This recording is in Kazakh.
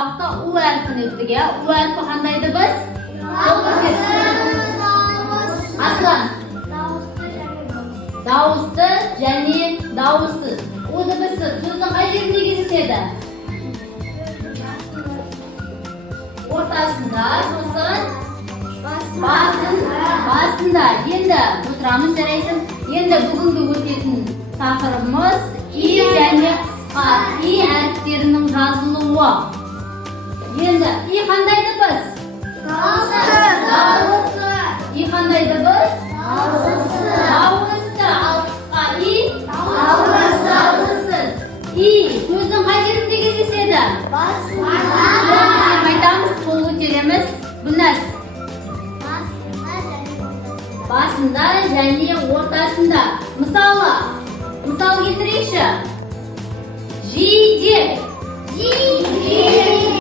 U әрпін өттік, я? U әрпі қандайды біз? Аслан. Дауысты және дауыссыз. У дыбысы сөздің қай жерінде кездеседі? Ортасында, сосын басында. Енді отырамыз, жарайсың. Енді бүгінгі өтетін тақырыбымыз И және қысқа. И әріптерінің жазылуы. Енді И қандай дыбыс? Дауысты. И қандай дыбыс? Дауысты. Ал қысқа И? Дауыссыз. И сөздің қай жерінде кездеседі? Айтамыз, қол көтереміз. Гүлназ. Басында және ортасында. Мысал келтірейікші. Жидек.